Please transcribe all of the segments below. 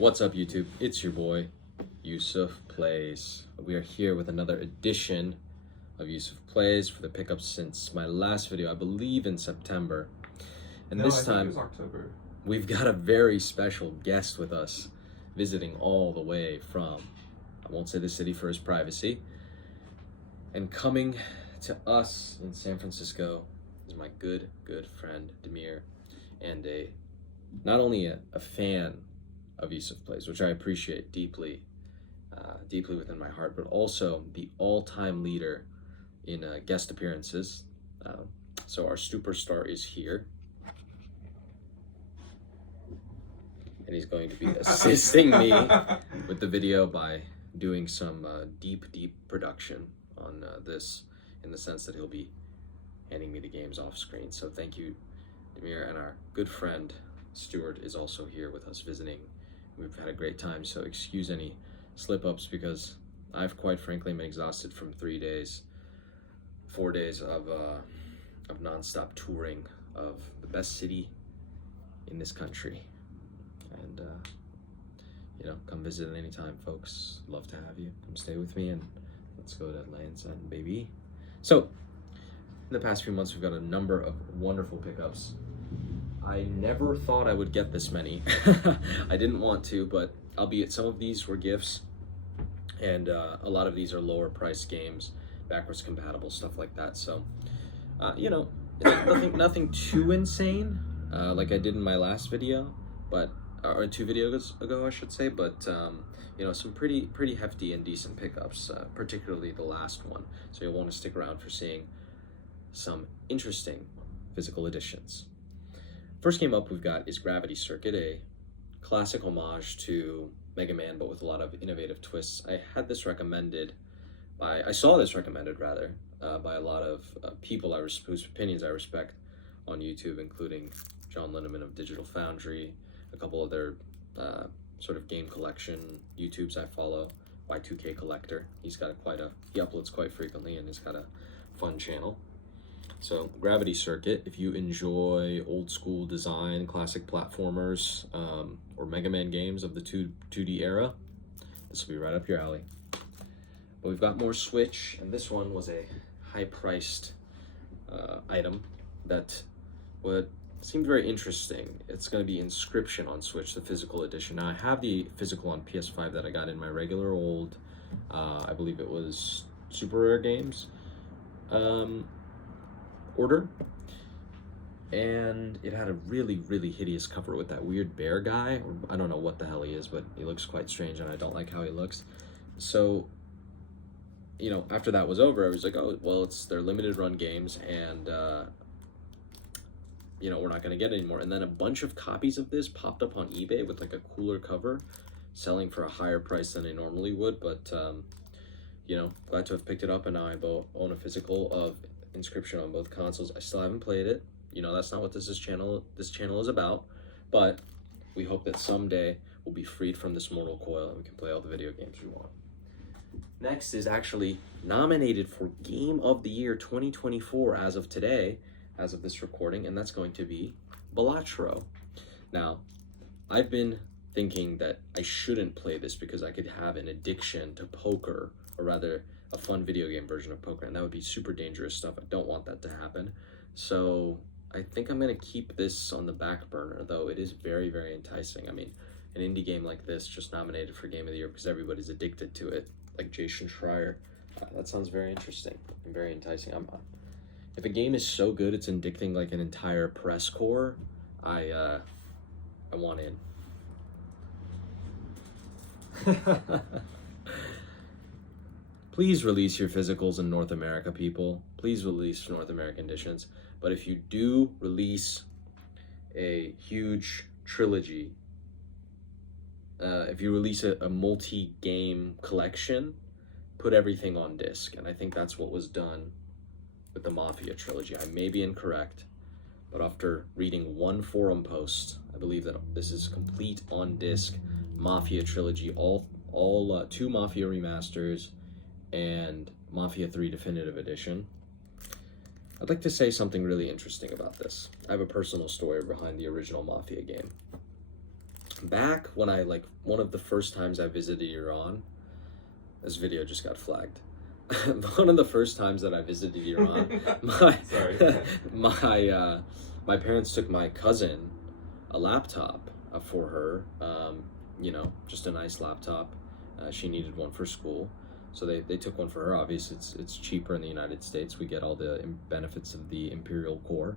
What's up, YouTube? It's your boy, YusofPlays. We are here with another edition of YusofPlays for the pickups since my last video, I believe in September. And this time, it was October. We've got a very special guest with us, visiting all the way from, I won't say the city for his privacy, and coming to us in San Francisco is my good friend, Demir, and not only a fan of YusofPlays, which I appreciate deeply within my heart, but also the all-time leader in guest appearances. So our superstar is here, and he's going to be assisting me with the video by doing some deep production on this, in the sense that he'll be handing me the games off screen. So thank you, Demir, and our good friend Stuart is also here with us visiting. We've had a great time, so excuse any slip-ups because I've quite frankly been exhausted from 4 days of non-stop touring of the best city in this country. And come visit anytime, folks. Love to have you. Come stay with me and let's go to Land's End, baby. So in the past few months, we've got a number of wonderful pickups. I never thought I would get this many. I didn't want to, but albeit some of these were gifts, and a lot of these are lower priced games, backwards compatible, stuff like that. So, nothing too insane, like I did in my last video, or 2 videos ago, I should say. But some pretty hefty and decent pickups, particularly the last one. So you'll want to stick around for seeing some interesting physical editions. First game up we've got is Gravity Circuit, a classic homage to Mega Man, but with a lot of innovative twists. I saw this recommended by a lot of people whose opinions I respect on YouTube, including John Lindemann of Digital Foundry, a couple other sort of game collection YouTubes I follow, Y2K Collector. He uploads quite frequently and he's got a fun channel. So Gravity Circuit, if you enjoy old school design, classic platformers, or Mega Man games of the 2D era, this will be right up your alley. But we've got more Switch, and this one was a high-priced item that seemed very interesting. It's going to be Inscription on Switch, the physical edition. Now I have the physical on PS5 that I got in my regular old, I believe it was Super Rare Games order, and it had a really hideous cover with that weird bear guy. I don't know what the hell he is, but he looks quite strange and I don't like how he looks. So after that was over, I was like, oh well, it's their limited run games, and we're not going to get any more. And then a bunch of copies of this popped up on eBay with like a cooler cover, selling for a higher price than they normally would. But glad to have picked it up, and now I own a physical of Inscription on both consoles. I still haven't played it. That's not what this channel is about, but we hope that someday we'll be freed from this mortal coil and we can play all the video games we want. Next is actually nominated for Game of the Year 2024 as of today, as of this recording, and that's going to be Balatro. Now, I've been thinking that I shouldn't play this because I could have an addiction to poker, or rather a fun video game version of poker, and that would be super dangerous stuff. I don't want that to happen. So I think I'm going to keep this on the back burner, though it is very enticing. I mean, an indie game like this just nominated for Game of the Year because everybody's addicted to it, like Jason Schreier. That sounds very interesting and very enticing. If a game is so good it's addicting like an entire press corps, I want in. Please release your physicals in North America, people. Please release North American editions. But if you do release a huge trilogy, if you release a multi-game collection, put everything on disc. And I think that's what was done with the Mafia trilogy. I may be incorrect, but after reading one forum post, I believe that this is complete on disc Mafia trilogy, all 2 Mafia remasters, and Mafia 3 Definitive Edition. I'd like to say something really interesting about this. I have a personal story behind the original Mafia game. back when I, like, one of the first times I visited Iran, this video just got flagged. One of the first times that I visited Iran, my parents took my cousin a laptop for her, you know, just a nice laptop. She needed one for school, so they took one for her. Obviously, it's cheaper in the United States. We get all the benefits of the Imperial Core,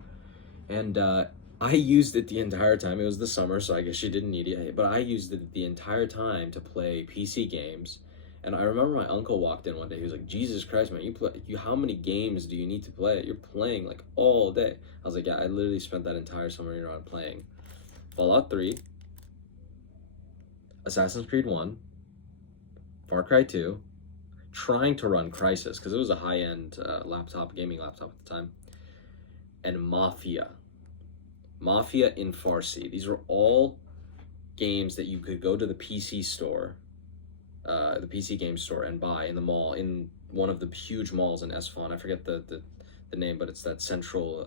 and I used it the entire time. It was the summer, so I guess she didn't need it, but I used it the entire time to play PC games. And I remember my uncle walked in one day. He was like, "Jesus Christ, man, how many games do you need to play? You're playing like all day." I was like, "Yeah, I literally spent that entire summer in Iran playing Fallout 3, Assassin's Creed 1, Far Cry 2, trying to run Crysis, because it was a high-end gaming laptop at the time, and Mafia in Farsi. These were all games that you could go to the PC store, the PC game store, and buy in the mall, in one of the huge malls in Esfahan. I forget the name, but it's that central,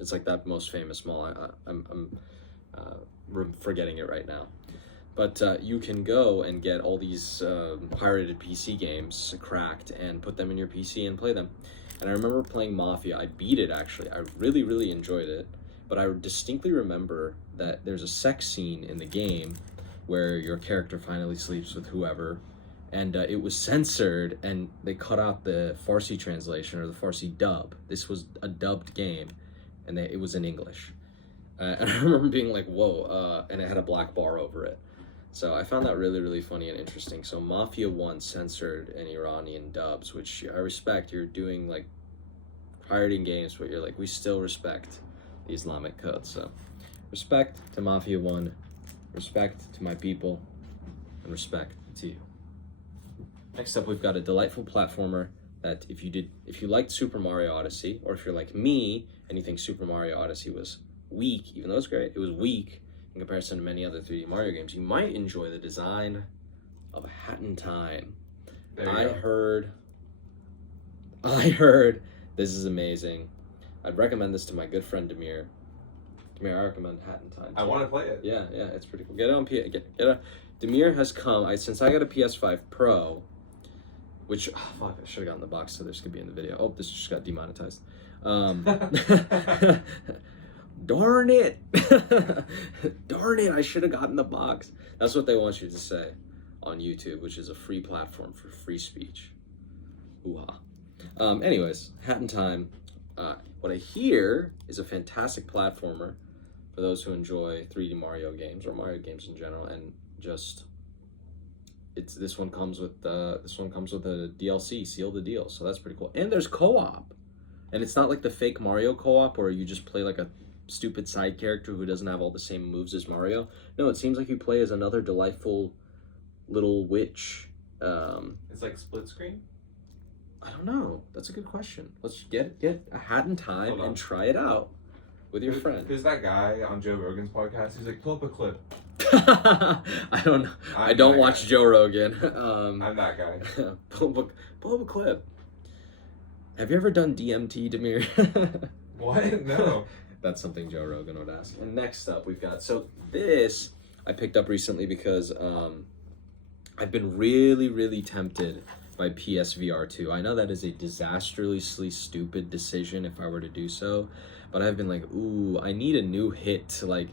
it's like that most famous mall. I'm forgetting it right now. But you can go and get all these pirated PC games cracked and put them in your PC and play them. And I remember playing Mafia. I beat it, actually. I really, really enjoyed it. But I distinctly remember that there's a sex scene in the game where your character finally sleeps with whoever, and it was censored, and they cut out the Farsi translation, or the Farsi dub. This was a dubbed game, and it was in English. And I remember being like, whoa, and it had a black bar over it. So I found that really, really funny and interesting. So Mafia 1 censored in Iranian dubs, which I respect. You're doing, like, pirating games, but you're like, we still respect the Islamic code. So respect to Mafia 1, respect to my people, and respect to you. Next up, we've got a delightful platformer that if you liked Super Mario Odyssey, or if you're like me and you think Super Mario Odyssey was weak, even though it's great, it was weak in comparison to many other 3D Mario games, you might enjoy the design of Hat in Time. I heard this is amazing. I'd recommend this to my good friend Demir. Demir, I recommend Hat in Time. I want to play it. Yeah, it's pretty cool. Get it on Demir has come. Since I got a PS5 Pro, which fuck, I should have gotten the box so this could be in the video. Oh, this just got demonetized. Darn it! Darn it! I should have gotten the box. That's what they want you to say on YouTube, which is a free platform for free speech. Ooh-ha. Anyways, Hat in Time. What I hear is a fantastic platformer for those who enjoy 3D Mario games, or Mario games in general, and just this one comes with a DLC, seal the deal. So that's pretty cool. And there's co-op, and it's not like the fake Mario co-op where you just play like a stupid side character who doesn't have all the same moves as Mario. No, it seems like you play as another delightful little witch. It's like split screen? I don't know. That's a good question. Let's get a Hat in Time and try it out with your friend. There's that guy on Joe Rogan's podcast. He's like, pull up a clip. I don't know. I don't watch Joe Rogan. I'm that guy. Pull up a clip. Have you ever done DMT, Demir? What? No. That's something Joe Rogan would ask. And next up, we've got, so this I picked up recently because I've been really, really tempted by PSVR 2. I know that is a disastrously stupid decision if I were to do so, but I've been like, ooh, I need a new hit to, like,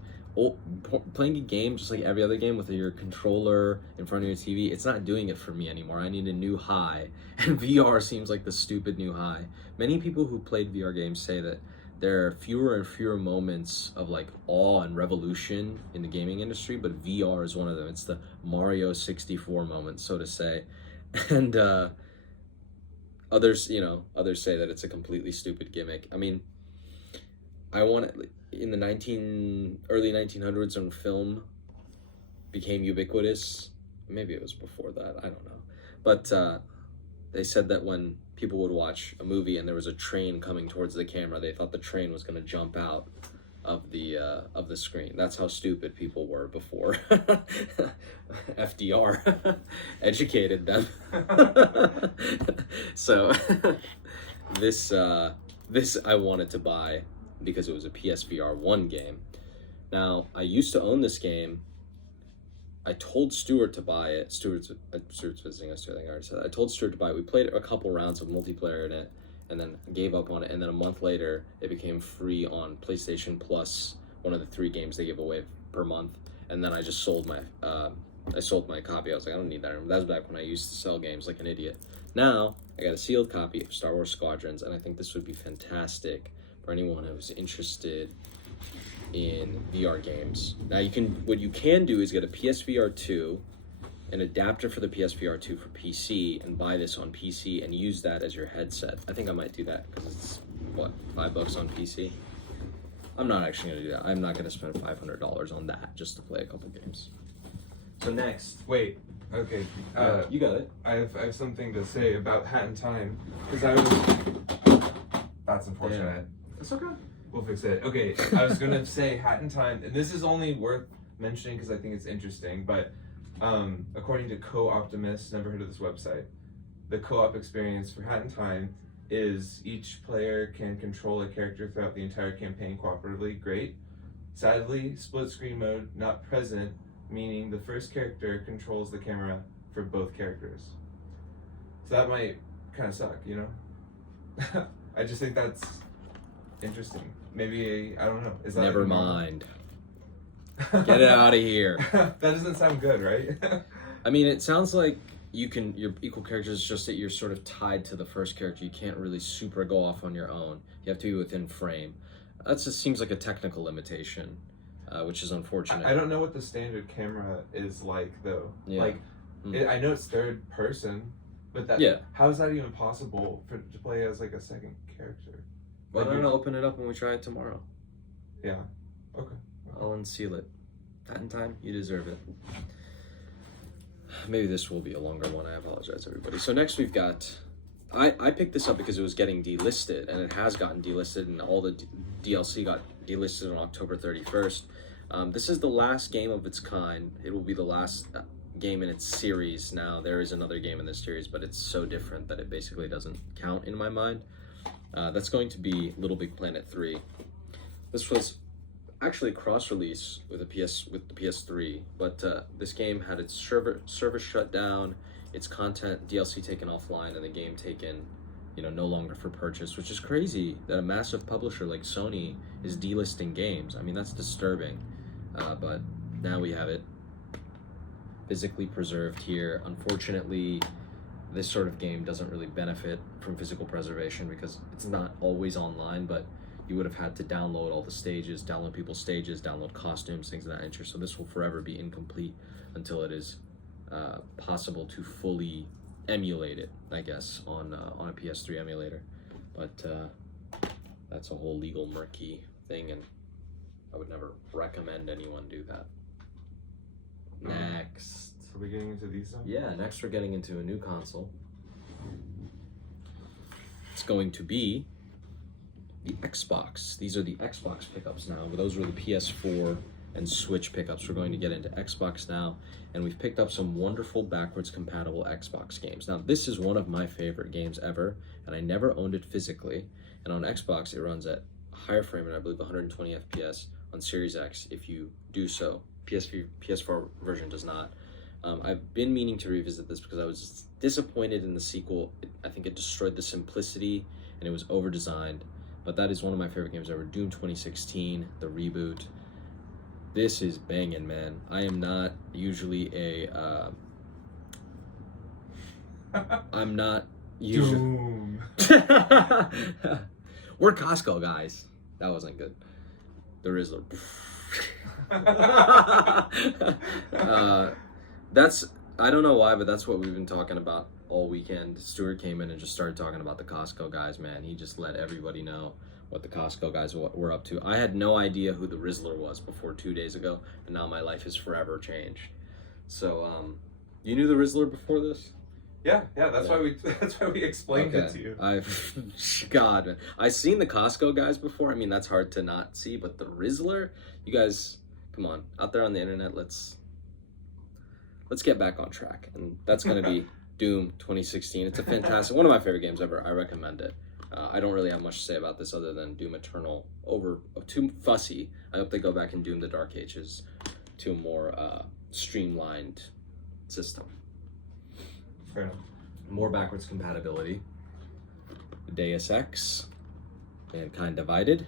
playing a game just like every other game with your controller in front of your TV, it's not doing it for me anymore. I need a new high, and VR seems like the stupid new high. Many people who played VR games say that there are fewer and fewer moments of, like, awe and revolution in the gaming industry, but VR is one of them. It's the Mario 64 moment, so to say. And others say that it's a completely stupid gimmick. I mean, in the early 1900s when film became ubiquitous, maybe it was before that, I don't know, but they said that when people would watch a movie and there was a train coming towards the camera, they thought the train was going to jump out of the screen. That's how stupid people were before FDR educated them. So this I wanted to buy because it was a PSVR 1 game. Now, I used to own this game I told Stuart to buy it. Stuart's visiting us too, I think I already said that. I told Stuart to buy it. We played a couple rounds of multiplayer in it, and then gave up on it. And then a month later, it became free on PlayStation Plus, one of the 3 games they give away per month. And then I just sold my copy. I was like, I don't need that anymore. That was back when I used to sell games like an idiot. Now, I got a sealed copy of Star Wars Squadrons, and I think this would be fantastic for anyone who's interested in VR games. Now, what you can do is get a PSVR 2, an adapter for the PSVR 2 for PC, and buy this on PC and use that as your headset. I think I might do that because it's, what, $5 on PC? I'm not actually going to do that. I'm not going to spend $500 on that just to play a couple games. So next. Wait. Okay. You got it. I have something to say about Hat in Time because I was. That's unfortunate. Yeah. It's okay. We'll fix it. Okay. I was gonna say Hat in Time, and this is only worth mentioning because I think it's interesting. But according to Co-Optimist, never heard of this website. The co-op experience for Hat in Time is each player can control a character throughout the entire campaign cooperatively. Great. Sadly, split screen mode not present, meaning the first character controls the camera for both characters. So that might kind of suck, you know? I just think that's interesting. Maybe, I don't know. Is that Never mind. Get it out of here. That doesn't sound good, right? I mean, it sounds like your equal characters, it's just that you're sort of tied to the first character. You can't really super go off on your own. You have to be within frame. That just seems like a technical limitation. Which is unfortunate. I don't know what the standard camera is like, though. Yeah. Like, I know it's third person, but how is that even possible to play as like a second character? Well, Like I'm gonna open it up when we try it tomorrow. Yeah. Okay. I'll unseal it. That in time, you deserve it. Maybe this will be a longer one. I apologize, everybody. So next we've got. I picked this up because it was getting delisted, and it has gotten delisted, and all the DLC got delisted on October 31st. This is the last game of its kind. It will be the last game in its series. Now, there is another game in this series, but it's so different that it basically doesn't count in my mind. That's going to be Little Big Planet 3. This was actually cross-release with the PS3, but this game had its server shut down, its content DLC taken offline, and the game taken, no longer for purchase, which is crazy that a massive publisher like Sony is delisting games. I mean, that's disturbing. But now we have it physically preserved here. Unfortunately, this sort of game doesn't really benefit from physical preservation because it's not always online, but you would have had to download all the stages, download people's stages, download costumes, things of that nature. So this will forever be incomplete until it is possible to fully emulate it, I guess, on a PS3 emulator. But that's a whole legal murky thing, and I would never recommend anyone do that. Next. Are we getting into these now? Yeah, next we're getting into a new console. It's going to be the Xbox. These are the Xbox pickups now. Those were the PS4 and Switch pickups. We're going to get into Xbox now, and we've picked up some wonderful backwards compatible Xbox games. Now, this is one of my favorite games ever, and I never owned it physically. And on Xbox, it runs at higher frame rate, I believe 120 FPS. On Series X, if you do so. PS4 version does not. I've been meaning to revisit this because I was disappointed in the sequel. I think it destroyed the simplicity, and it was over-designed. But that is one of my favorite games ever. Doom 2016, the reboot. This is banging, man. I am not usually a... I'm not usually... Doom. We're Costco guys. That wasn't good. The Rizzler. That's, I don't know why, but that's what we've been talking about all weekend. Stuart came in and just started talking about the Costco guys, man. He just let everybody know what the Costco guys were up to. I had no idea who the Rizzler was before 2 days ago, and now my life is forever changed. So, you knew the Rizzler before this? Yeah, that's why we explained it to you. God, man. I've seen the Costco guys before. I mean, that's hard to not see, but the Rizzler, you guys, come on, out there on the internet, let's get back on track. And that's going to be Doom 2016. It's a fantastic, one of my favorite games ever. I recommend it. I don't really have much to say about this other than Doom Eternal too fussy. I hope they go back and Doom the Dark Ages to a more streamlined system. Fair enough. More backwards compatibility. Deus Ex, Mankind Divided.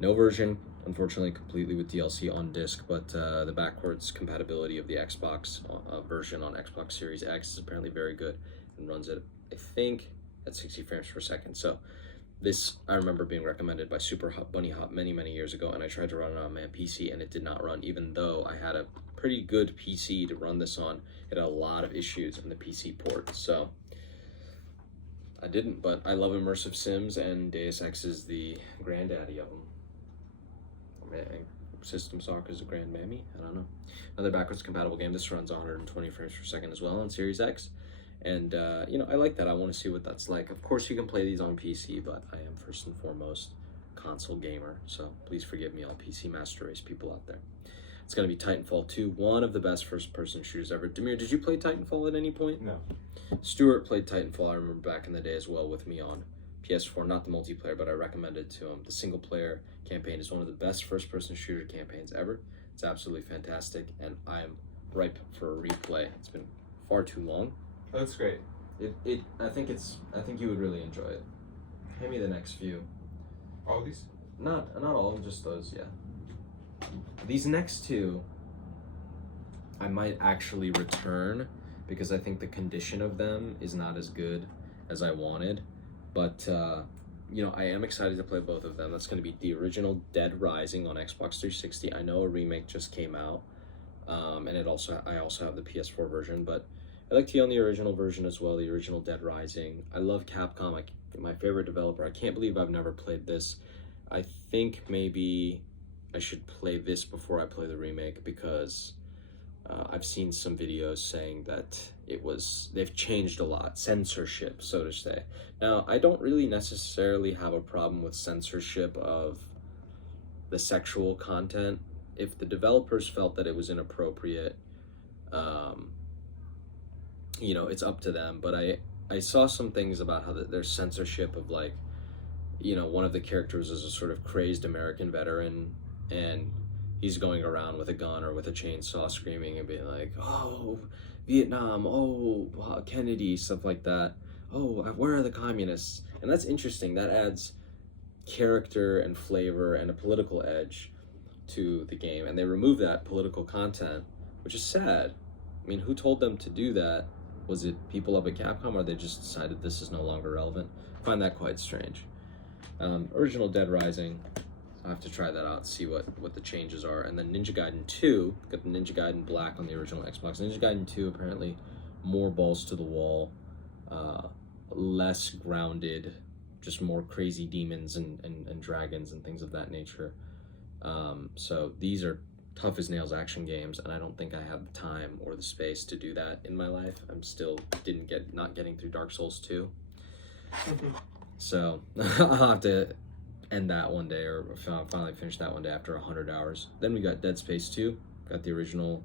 No version, unfortunately, completely with DLC on disc, but the backwards compatibility of the Xbox version on Xbox Series X is apparently very good and runs at, I think, at 60 frames per second. So this, I remember being recommended by Super Bunny Hop many, many years ago, and I tried to run it on my PC, and it did not run, even though I had a pretty good PC to run this on. It had a lot of issues in the PC port, so I didn't, but I love immersive sims, and Deus Ex is the granddaddy of them. System Shock is a grandmammy, I don't know. Another backwards compatible game. This runs 120 frames per second as well on Series X. And, you know, I like that. I want to see what that's like. Of course, you can play these on PC, but I am first and foremost console gamer. So please forgive me, all PC Master Race people out there. It's going to be Titanfall 2, one of the best first-person shooters ever. Demir, did you play Titanfall at any point? No. Stuart played Titanfall, I remember back in the day as well, with me on PS4. Not the multiplayer, but I recommended it to him. The single-player campaign is one of the best first-person shooter campaigns ever. It's absolutely fantastic, and I'm ripe for a replay. It's been far too long. That's great. I think you would really enjoy it. Hand me the next few. All of these? Not all of them, just those, yeah. These next two, I might actually return because I think the condition of them is not as good as I wanted. But, you know, I am excited to play both of them. That's going to be the original Dead Rising on Xbox 360. I know a remake just came out, and I also have the PS4 version, but I like to own the original version as well, the original Dead Rising. I love Capcom, my favorite developer. I can't believe I've never played this. I think maybe I should play this before I play the remake because I've seen some videos saying that they've changed a lot, censorship, so to say. Now, I don't really necessarily have a problem with censorship of the sexual content. If the developers felt that it was inappropriate, you know, it's up to them. But I saw some things about how there's censorship of, like, you know, one of the characters is a sort of crazed American veteran, and he's going around with a gun or with a chainsaw screaming and being like, oh, Vietnam, oh, Kennedy, stuff like that. Oh, where are the communists? And that's interesting. That adds character and flavor and a political edge to the game. And they remove that political content, which is sad. I mean, who told them to do that? Was it people up at Capcom, or they just decided this is no longer relevant? I find that quite strange. Original Dead Rising, I have to try that out, see what the changes are. And then Ninja Gaiden 2, got the Ninja Gaiden Black on the original Xbox. Ninja Gaiden 2, apparently more balls to the wall, less grounded, just more crazy demons and dragons and things of that nature. So these are tough as nails action games, and I don't think I have the time or the space to do that in my life. I'm still not getting through Dark Souls 2. So I'll have to end that one day, or finally finish that one day after 100 hours. Then we got Dead Space 2, got the original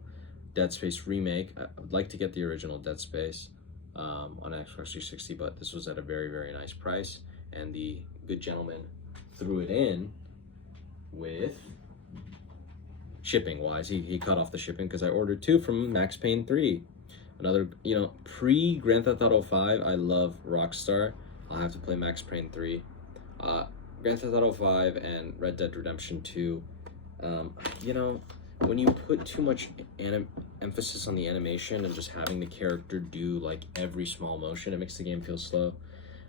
Dead Space remake. I would like to get the original Dead Space on Xbox 360, but this was at a very, very nice price, and the good gentleman threw it in with shipping wise. He cut off the shipping because I ordered 2 from Max Payne 3. Another, you know, pre Grand Theft Auto 5, I love Rockstar. I'll have to play Max Payne 3. Grand Theft Auto 5 and Red Dead Redemption 2. You know, when you put too much emphasis on the animation and just having the character do like every small motion, it makes the game feel slow.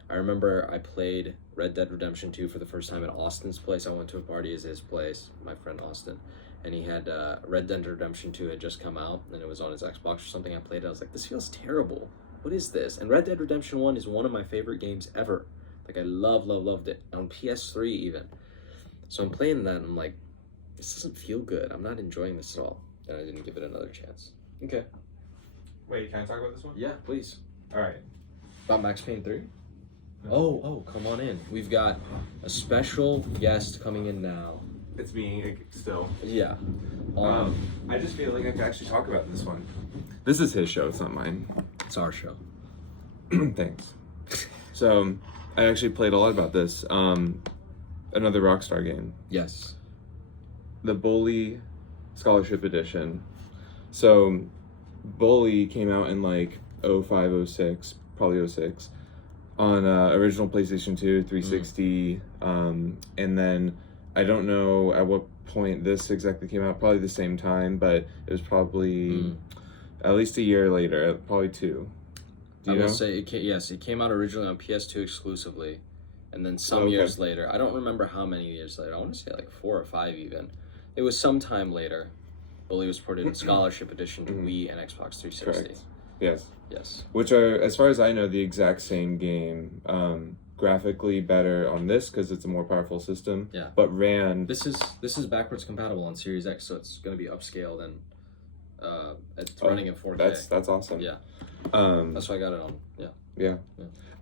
I remember I played Red Dead Redemption 2 for the first time at Austin's place. I went to a party at his place, my friend Austin, and he had Red Dead Redemption 2 had just come out, and it was on his Xbox or something. I played it. I was like, this feels terrible. What is this? And Red Dead Redemption 1 is one of my favorite games ever. Like, I loved it. On PS3 even. So I'm playing that, and I'm like, this doesn't feel good. I'm not enjoying this at all. And I didn't give it another chance. Okay. Wait, can I talk about this one? Yeah, please. All right. About Max Payne 3? No. Oh, come on in. We've got a special guest coming in now. It's me still. Yeah. I just feel like I could actually talk about this one. This is his show, it's not mine. It's our show. Thanks. So, I actually played a lot about this. Another Rockstar game. Yes. The Bully Scholarship Edition. So Bully came out in like 05, 06, probably 06, on original PlayStation 2, 360, and then I don't know at what point this exactly came out, probably the same time, but it was probably at least a year later, probably 2. I will say, it came out originally on PS2 exclusively, and then some years later, I don't remember how many years later, I want to say like 4 or 5 even, it was some time later, Bully was ported in Scholarship Edition to Wii and Xbox 360. Correct. Yes. Yes. Which are, as far as I know, the exact same game. Graphically better on this because it's a more powerful system. Yeah. But ran. This is backwards compatible on Series X, so it's going to be upscaled and it's running in 4K. That's awesome. Yeah. That's why I got it on. Yeah. Yeah.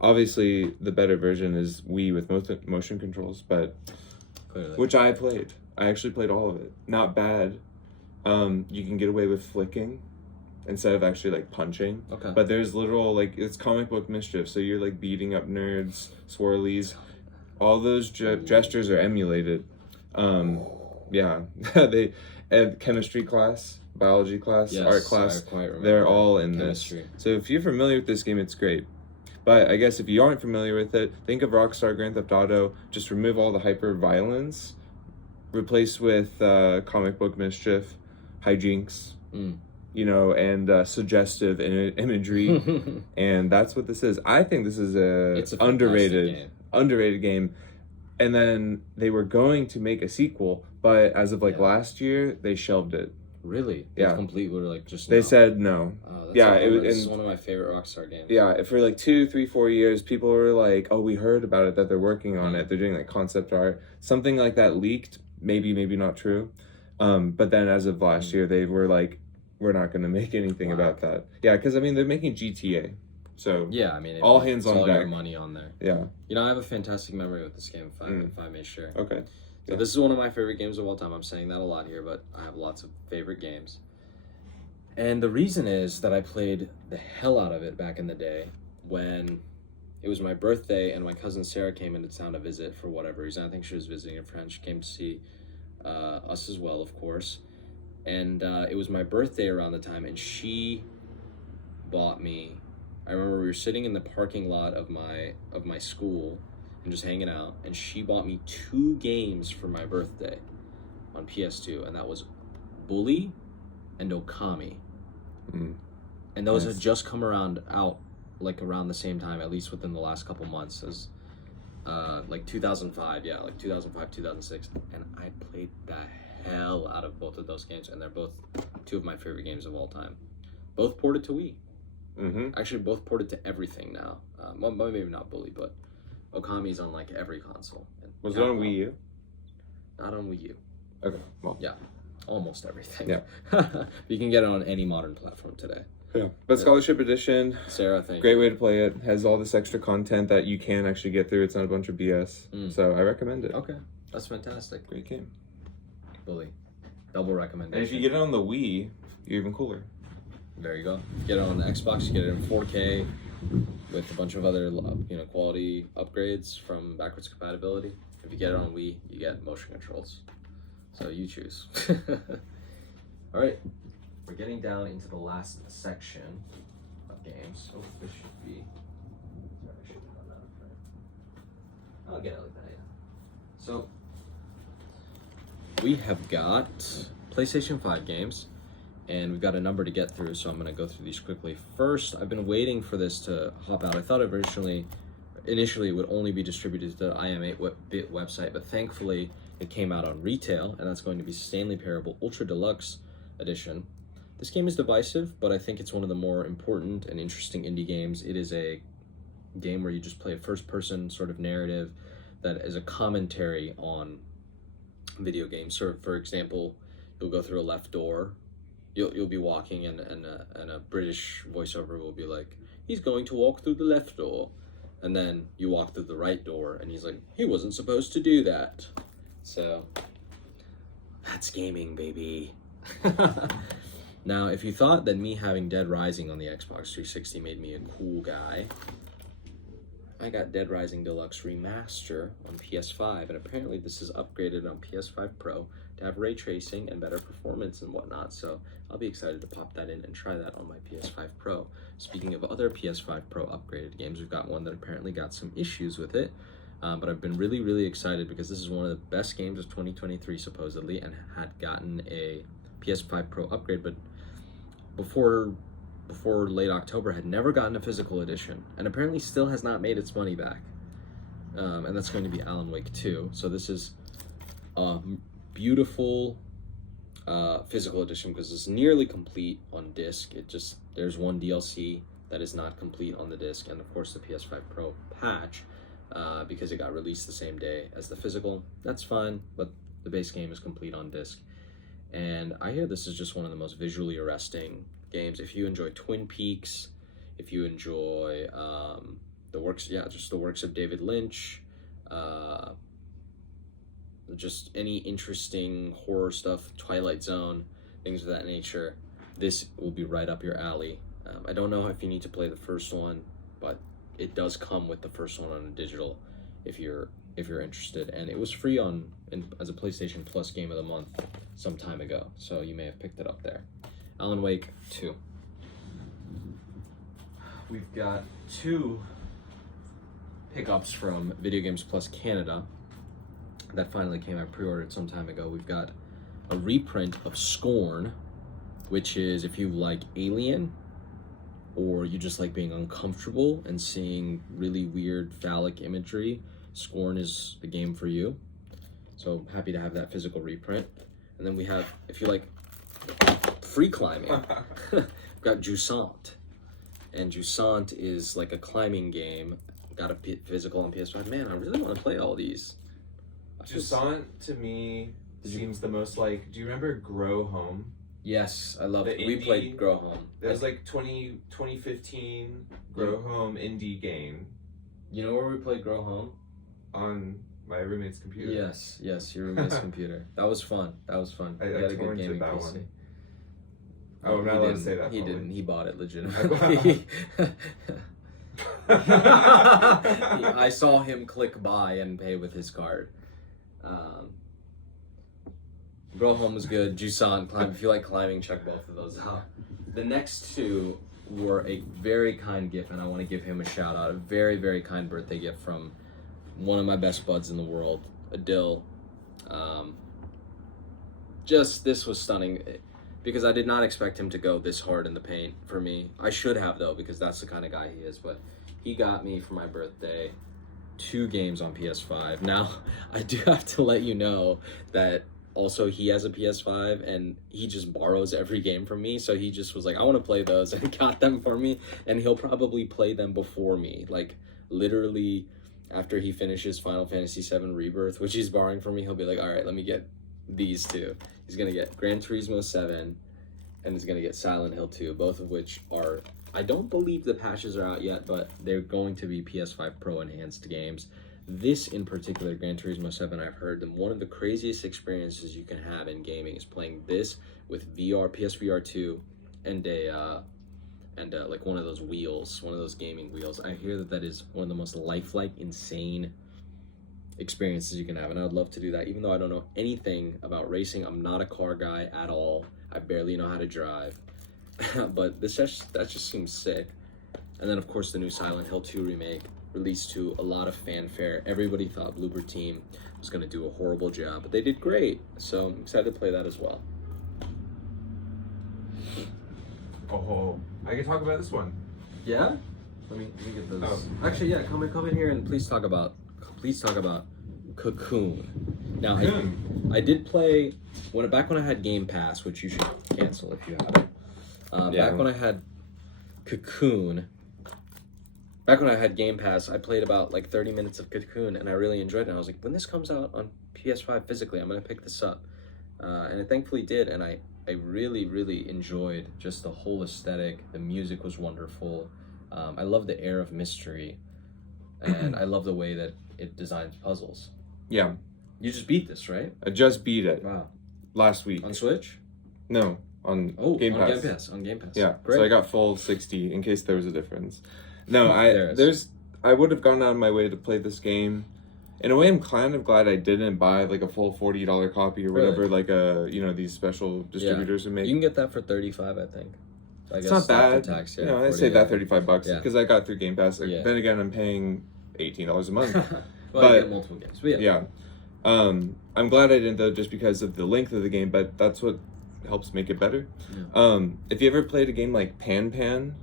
Obviously, the better version is Wii with motion controls, but clearly, which I played. I actually played all of it. Not bad. You can get away with flicking instead of actually like punching. Okay. But there's literal like it's comic book mischief, so you're like beating up nerds, swirlies. All those gestures are emulated. Yeah, they chemistry class, biology class, art class. They're all in chemistry. This. So if you're familiar with this game, it's great. But I guess if you aren't familiar with it, think of Rockstar Grand Theft Auto. Just remove all the hyper violence, replace with comic book mischief, hijinks. You know, and suggestive imagery, and that's what this is. I think this is a underrated game. And then they were going to make a sequel, but as of like last year, they shelved it. Really? Yeah. Complete were like just. They said no. This is one of my favorite Rockstar games. Yeah, for like 2, 3, 4 years, people were like, "Oh, we heard about it. That they're working on it. They're doing like concept art. Something like that leaked. Maybe not true. But then as of last year, they were like, we're not going to make anything about that. Yeah, because I mean they're making GTA, so yeah, I mean all hands on deck. Your money on there. Yeah, you know I have a fantastic memory with this game. If I may share. Okay. So this is one of my favorite games of all time. I'm saying that a lot here, but I have lots of favorite games. And the reason is that I played the hell out of it back in the day when it was my birthday and my cousin Sarah came into town to visit for whatever reason. I think she was visiting a friend. She came to see us as well, of course. And it was my birthday around the time, and she bought me. I remember we were sitting in the parking lot of my school and just hanging out, and she bought me 2 games for my birthday on PS2, and that was Bully and Okami. And those had just come out like around the same time, at least within the last couple months, as like 2005, like 2005, 2006, and I played the hell out of both of those games, and they're both 2 of my favorite games of all time. Both ported to Wii. Actually, both ported to everything now. Well, maybe not Bully, but Okami's on like every console. Was it on Wii U? Not on Wii U. Okay, well. Yeah, almost everything. Yeah. You can get it on any modern platform today. Yeah, but Scholarship Edition, Sarah, thank great you. way to play it. Has all this extra content that you can actually get through. It's not a bunch of BS. So I recommend it. Okay, that's fantastic. Great game. Bully, double recommendation. And if you get it on the Wii, you're even cooler. There you go. You get it on the Xbox, you get it in 4K with a bunch of other quality upgrades from backwards compatibility. If you get it on Wii, you get motion controls. So you choose. All right, we're getting down into the last section of games. Oh, this should be. Sorry, I should have done that up front. I'll get it like that. Yeah. So we have got PlayStation 5 games, and we've got a number to get through, so I'm going to go through these quickly. First, I've been waiting for this to hop out. I thought initially it would only be distributed to the IM8-bit website, but thankfully it came out on retail, and that's going to be Stanley Parable Ultra Deluxe Edition. This game is divisive, but I think it's one of the more important and interesting indie games. It is a game where you just play a first-person sort of narrative that is a commentary on video games. So, for example, you'll go through a left door. You'll be walking, and a British voiceover will be like, "He's going to walk through the left door," and then you walk through the right door, and he's like, "He wasn't supposed to do that." So that's gaming, baby. Now, if you thought that me having Dead Rising on the Xbox 360 made me a cool guy, I got Dead Rising Deluxe Remaster on PS5, and apparently this is upgraded on PS5 Pro to have ray tracing and better performance and whatnot, so I'll be excited to pop that in and try that on my PS5 Pro. Speaking of other PS5 Pro upgraded games, we've got one that apparently got some issues with it, but I've been really, really excited because this is one of the best games of 2023, supposedly, and had gotten a PS5 Pro upgrade, but before late October had never gotten a physical edition, and apparently still has not made its money back. And that's going to be Alan Wake 2. So this is a beautiful physical edition because it's nearly complete on disc. There's one DLC that is not complete on the disc, and of course the PS5 Pro patch, because it got released the same day as the physical. That's fine, but the base game is complete on disc. And I hear this is just one of the most visually arresting games. If you enjoy Twin Peaks, if you enjoy the works of David Lynch, just any interesting horror stuff, Twilight Zone, things of that nature, this will be right up your alley. I don't know if you need to play the first one, but it does come with the first one on a digital if you're interested, and it was free as a PlayStation Plus Game of the Month some time ago, so you may have picked it up there. Alan Wake 2. We've got 2 pickups from Video Games Plus Canada that finally came. I pre-ordered some time ago. We've got a reprint of Scorn, which is if you like Alien, or you just like being uncomfortable and seeing really weird phallic imagery, Scorn is the game for you. So happy to have that physical reprint. And then we have, if you like free climbing, we've got Jusant. And Jusant is like a climbing game. Got a physical on PS5. Man, I really want to play all these. Jusant to me seems the most like. Do you remember Grow Home? Yes, I love it. We played Grow Home. That was like 2015 Grow Home indie game. You know where we played Grow Home? On my roommate's computer. Yes, your roommate's computer. That was fun. I had a good gaming that PC. one. Oh, I'm not allowed to say that. He didn't. He bought it legitimately. I saw him click buy and pay with his card. Grow Home was good. Jusant, climb. If you like climbing, check both of those out. The next 2 were a very kind gift, and I want to give him a shout out. A very, very kind birthday gift from one of my best buds in the world, Adil. This was stunning because I did not expect him to go this hard in the paint for me. I should have, though, because that's the kind of guy he is, but he got me for my birthday 2 games on PS5. Now, I do have to let you know that also he has a PS5 and he just borrows every game from me, so he just was like, I want to play those, and got them for me, and he'll probably play them before me, like literally after he finishes Final Fantasy VII Rebirth, which he's borrowing from me. He'll be like, all right, let me get these 2. He's gonna get Gran Turismo 7 and he's gonna get Silent Hill 2, both of which are, I don't believe the patches are out yet, but they're going to be PS5 Pro enhanced games. This in particular, Gran Turismo 7, I've heard that one of the craziest experiences you can have in gaming is playing this with VR, PSVR 2, and like one of those wheels, one of those gaming wheels. I hear that is one of the most lifelike, insane experiences you can have, and I would love to do that. Even though I don't know anything about racing, I'm not a car guy at all. I barely know how to drive, but that just seems sick. And then of course the new Silent Hill 2 remake, released to a lot of fanfare. Everybody thought Bloober Team was going to do a horrible job, but they did great. So I'm excited to play that as well. Oh, I can talk about this one. Yeah? Let me get those. Oh. Actually, yeah, come in here and please talk about Cocoon. Now, I did play back when I had Game Pass, which you should cancel if you haven't. Back when I had Cocoon, back when I had Game Pass, I played about like 30 minutes of Cocoon, and I really enjoyed it. And I was like, when this comes out on PS5 physically, I'm gonna pick this up, and it thankfully did. And I really, really enjoyed just the whole aesthetic. The music was wonderful. I love the air of mystery, and I love the way that it designs puzzles. Yeah. You just beat this, right? I just beat it. Wow. Last week. On Switch? No, on Game Pass. On Game Pass. Yeah. Great. So I got full 60 in case there was a difference. No, There is. I would have gone out of my way to play this game. In a way, I'm kind of glad I didn't buy like a full $40 copy or whatever, like these special distributors would make. You can get that for $35, I think. I It's guess not bad. tax, you know, I say that $35 Yeah. because I got through Game Pass. Then again, I'm paying $18 a month. Well, but you get multiple games. But yeah. I'm glad I didn't though, just because of the length of the game. But that's what helps make it better. Yeah. If you ever played a game like Pan,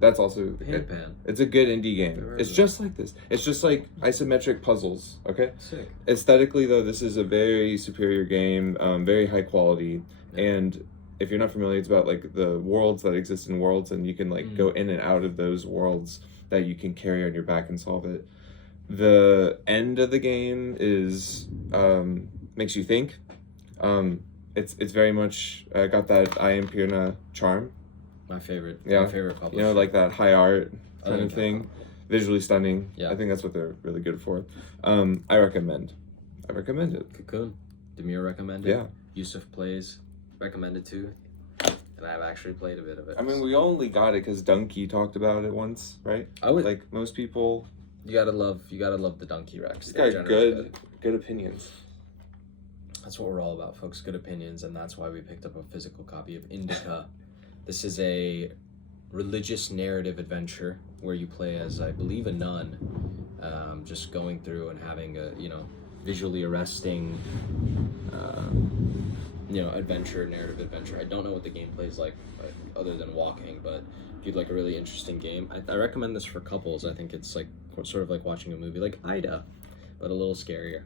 that's also Pan. it's a good indie game. It's just like this. It's just like isometric puzzles. Okay. Sick. Aesthetically though, this is a very superior game. Very high quality. And if you're not familiar, it's about like the worlds that exist in worlds, and you can like go in and out of those worlds that you can carry on your back and solve it. The end of the game is makes you think. It's very much got that I Am Pirna charm. My favorite. Yeah. My favorite publisher. You know, like that high art kind of thing. Visually stunning. Yeah. I think that's what they're really good for. I recommend it. Cocoon. Demir recommended. Yeah. YusofPlays recommended too. And I've actually played a bit of it. I mean, we only got it because Donkey talked about it once, right? I would like most people. You gotta love the Donkey Rex. He's got good opinions. That's what we're all about, folks. Good opinions, and that's why we picked up a physical copy of Indica. This is a religious narrative adventure where you play as, I believe, a nun, just going through and having a visually arresting narrative adventure. I don't know what the gameplay is like other than walking, but if you'd like a really interesting game, I recommend this for couples. I think it's like sort of like watching a movie like Ida, but a little scarier.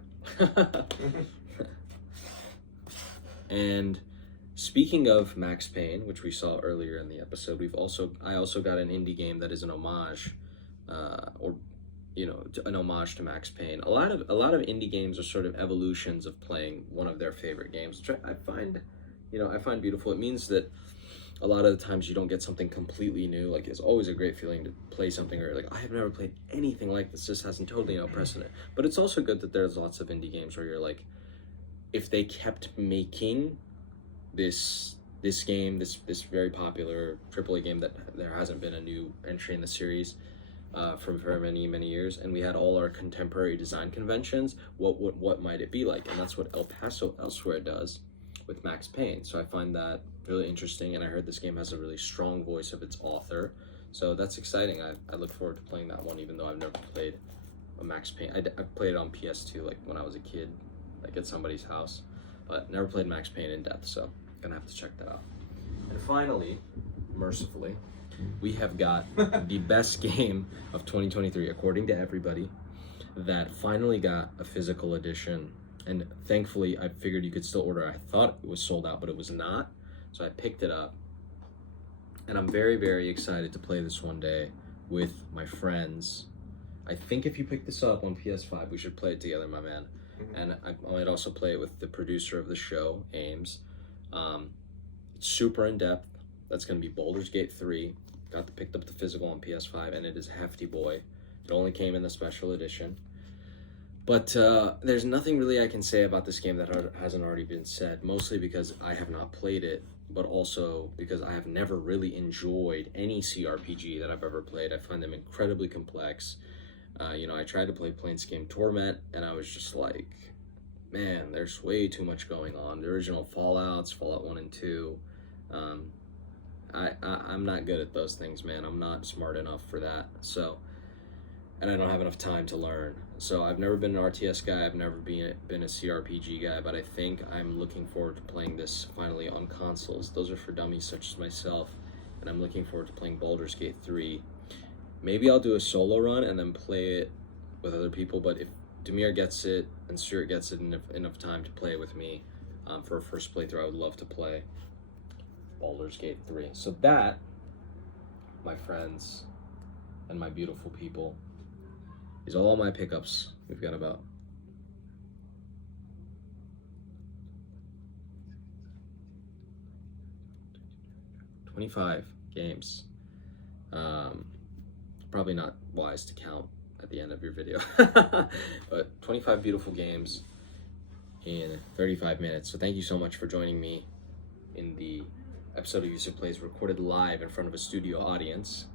And speaking of Max Payne, which we saw earlier in the episode, I also got an indie game that is an homage, an homage to Max Payne. A lot of indie games are sort of evolutions of playing one of their favorite games, which I find beautiful. It means that a lot of the times you don't get something completely new. Like, it's always a great feeling to play something where like, I have never played anything like this. This hasn't totally no precedent. But it's also good that there's lots of indie games where you're like, if they kept making this game, this very popular AAA game that there hasn't been a new entry in the series for many years, and we had all our contemporary design conventions, what might it be like? And that's what El Paso Elsewhere does with Max Payne. So I find that really interesting, and I heard this game has a really strong voice of its author, so that's exciting. I look forward to playing that one, even though I've never played a Max Payne. I played it on PS2 like when I was a kid, like at somebody's house, but never played Max Payne in depth, so gonna have to check that out. And finally, mercifully, we have got the best game of 2023 according to everybody, that finally got a physical edition, and thankfully I figured you could still order. I thought it was sold out, but it was not, so I picked it up, and I'm very, very excited to play this one day with my friends. I think if you pick this up on PS5, we should play it together, my man. And I might also play it with the producer of the show, Ames. It's super in depth. That's going to be Baldur's Gate 3. Picked up the physical on PS5, and it is a hefty boy. It only came in the special edition. But there's nothing really I can say about this game that hasn't already been said, mostly because I have not played it, but also because I have never really enjoyed any CRPG that I've ever played. I find them incredibly complex. I tried to play Planescape Torment, and I was just like, man, there's way too much going on. The original Fallout 1 and 2, I'm not good at those things, man. I'm not smart enough for that. So, and I don't have enough time to learn. So I've never been an RTS guy. I've never been a CRPG guy, but I think I'm looking forward to playing this finally on consoles. Those are for dummies such as myself, and I'm looking forward to playing Baldur's Gate 3. Maybe I'll do a solo run and then play it with other people, but if Demir gets it and Stuart gets it enough time to play with me for a first playthrough, I would love to play Baldur's Gate 3. So that, my friends and my beautiful people, is all my pickups. We've got about 25 games. Probably not wise to count at the end of your video, but 25 beautiful games in 35 minutes. So thank you so much for joining me in the episode of YusofPlays recorded live in front of a studio audience.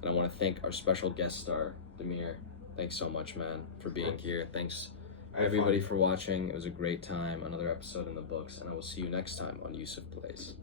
And I want to thank our special guest star, Demir, thanks so much, man, for being course. here. Thanks, I had everybody, fun. for watching. It was a great time. Another episode in the books, and I will see you next time on Yusuf Plays.